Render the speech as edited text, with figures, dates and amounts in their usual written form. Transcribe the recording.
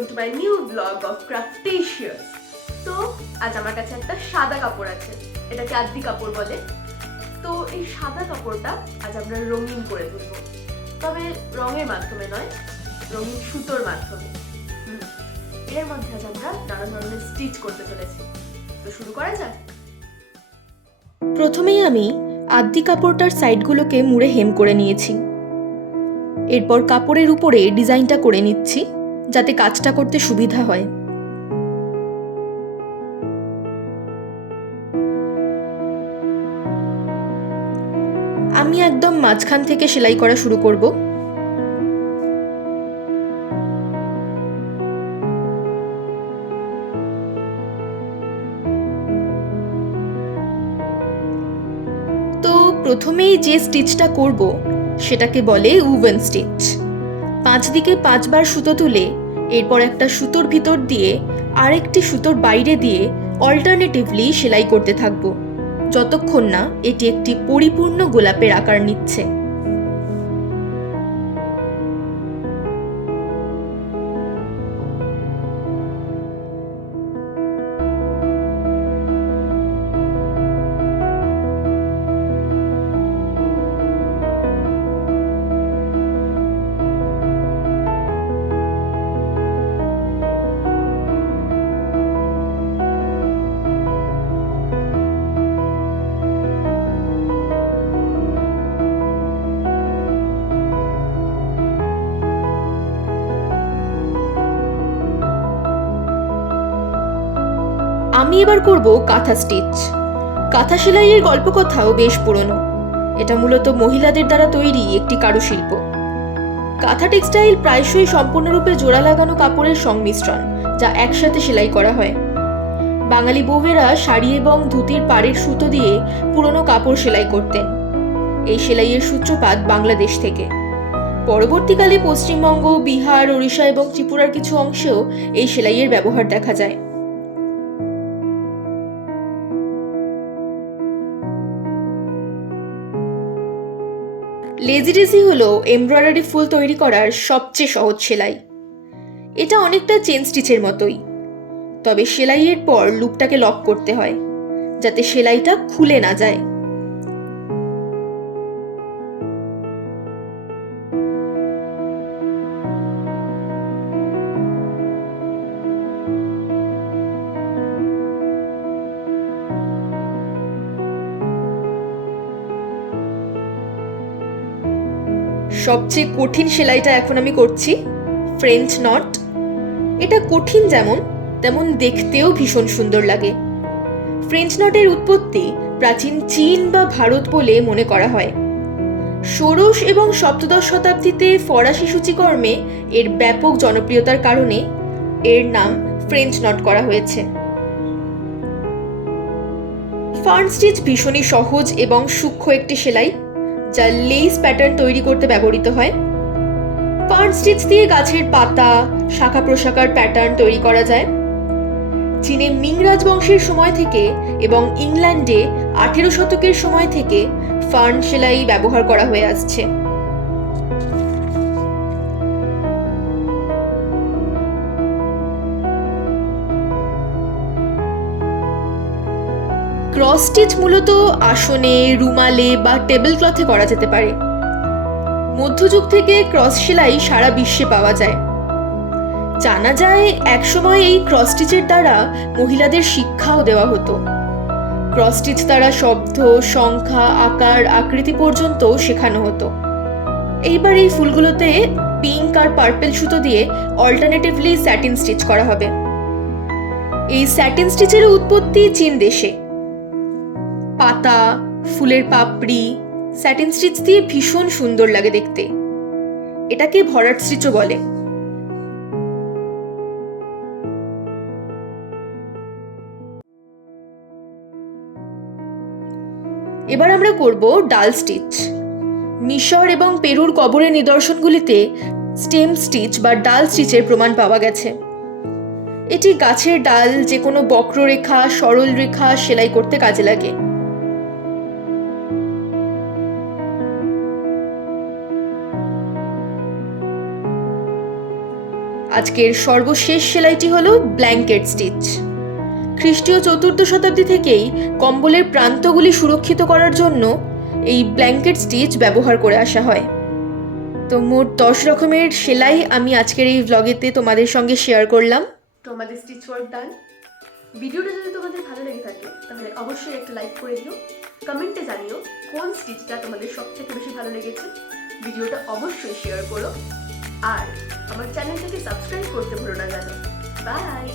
Welcome to my new blog of Craftacious. তো আজ আমার কাছে একটা সাদা কাপড় আছে, এটাকে আদ্দি কাপড় বলে। তো এই সাদা কাপড়টা আজ আমরা রঙিন করে তুলব, তবে রঙের মাধ্যমে নয়, রঙিন সুতোর মাধ্যমে। এর মধ্যে আজ আমরা নানা ধরনের স্টিচ করতে চলেছি। তো শুরু করা যাক। প্রথমেই আমি আদ্দি কাপড়টার সাইডগুলোকে মুড়ে হেম করে নিয়েছি। এরপর কাপড়ের উপরে ডিজাইনটা করে নিচ্ছি যাতে কাজটা করতে সুবিধা হয়। আমি একদম মাঝখান থেকে সেলাই করা শুরু করব। তো প্রথমেই যে স্টিচটা করব সেটাকে বলে উভেন স্টিচ। 5 দিকে 5 বার সুতো তুলে এরপর একটা সুতোর ভিতর দিয়ে আরেকটি সুতোর বাইরে দিয়ে অল্টারনেটিভলি সেলাই করতে থাকব যতক্ষণ না এটি একটি পরিপূর্ণ গোলাপের আকার নিচ্ছে। আমি এবার করব কাঁথা স্টিচ। কাঁথা সেলাইয়ের গল্পকথাও বেশ পুরনো। এটা মূলত মহিলাদের দ্বারা তৈরি একটি কারুশিল্প। কাঁথা টেক্সটাইল প্রায়শই সম্পূর্ণরূপে জোড়া লাগানো কাপড়ের সংমিশ্রণ, যা একসাথে সেলাই করা হয়। বাঙালি বউয়েরা শাড়ি এবং ধুতির পাড়ের সুতো দিয়ে পুরনো কাপড় সেলাই করতেন। এই সেলাইয়ের সূত্রপাত বাংলাদেশ থেকে। পরবর্তীকালে পশ্চিমবঙ্গ, বিহার, ওড়িশা এবং ত্রিপুরার কিছু অংশেও এই সেলাইয়ের ব্যবহার দেখা যায়। লেজি ডেজি হলো এমব্রয়ডারি ফুল তৈরি করার সবচেয়ে সহজ সেলাই। এটা অনেকটা চেন স্টিচের মতোই, তবে সেলাইয়ের পর লুপটাকে লক করতে হয় যাতে সেলাইটা খুলে না যায়। সবচেয়ে কঠিন সেলাইটা এখন আমি করছি, ফ্রেঞ্চ নট। এটা কঠিন যেমন, তেমন দেখতেও ভীষণ সুন্দর লাগে। ফ্রেঞ্চ নটের উৎপত্তি প্রাচীন চীন বা ভারত বলে মনে করা হয়। ষোড়শ এবং সপ্তদশ শতাব্দীতে ফরাসি সূচিকর্মে এর ব্যাপক জনপ্রিয়তার কারণে এর নাম ফ্রেঞ্চ নট করা হয়েছে। ফার্ন স্টিচ ভীষণই সহজ এবং সূক্ষ্ম একটি সেলাই, যা লেস প্যাটার্ন তৈরি করতে ব্যবহৃত হয়। ফার্ন স্টিচ দিয়ে গাছের পাতা, শাখা প্রশাখার প্যাটার্ন তৈরি করা যায়। চীনে মিং রাজবংশের সময় থেকে এবং ইংল্যান্ডে 18 শতকের সময় থেকে ফার্ন সেলাই ব্যবহার করা হয়ে আসছে। ক্রস স্টিচ মূলত আসনে, রুমালে বা টেবিল ক্লথে করা যেতে পারে। মধ্যযুগ থেকে ক্রস সেলাই সারা বিশ্বে পাওয়া যায়। জানা যায় একসময় এই ক্রস স্টিচের দ্বারা মহিলাদের শিক্ষাও দেওয়া হতো। ক্রস স্টিচ দ্বারা শব্দ, সংখ্যা, আকার, আকৃতি পর্যন্ত শেখানো হতো। এইবার এই ফুলগুলোতে পিঙ্ক আর পার্পেল সুতো দিয়ে অল্টারনেটিভলি স্যাটিন স্টিচ করা হবে। এই স্যাটিন স্টিচের উৎপত্তি চীন দেশে। পাতা, ফুলের পাপড়ি স্যাটিন স্টিচ দিয়ে ভীষণ সুন্দর লাগে দেখতে। এটাকে ভরাট স্টিচও বলে। এবার আমরা করব ডাল স্টিচ। মিশর এবং পেরুর কবরের নিদর্শনগুলিতে স্টেম স্টিচ বা ডাল স্টিচের প্রমাণ পাওয়া গেছে। এটি গাছের ডাল যে কোনো বক্ররেখা, সরল রেখা সেলাই করতে কাজে লাগে। আজকের সর্বশেষ সেলাইটি হলো ব্ল্যাঙ্কেট স্টিচ। খ্রিস্টীয় 4র্থ শতাব্দী থেকেই কম্বলের প্রান্তগুলি সুরক্ষিত করার জন্য এই ব্ল্যাঙ্কেট স্টিচ ব্যবহার করে আসা হয়। তো মোট 10 রকমের সেলাই আমি আজকের এই ভ্লগেতে তোমাদের সঙ্গে শেয়ার করলাম। তো আমাদের স্টিচ ওয়ার্ক ডান। ভিডিওটা যদি তোমাদের ভালো লেগে থাকে তাহলে অবশ্যই একটা লাইক করে দিও, কমেন্টে জানিও কোন স্টিচটা তোমাদের সবথেকে বেশি ভালো লেগেছে। ভিডিওটা অবশ্যই শেয়ার করো আর আমার চ্যানেলটাকে সাবস্ক্রাইব করতে ভুলো না জানো। বাই।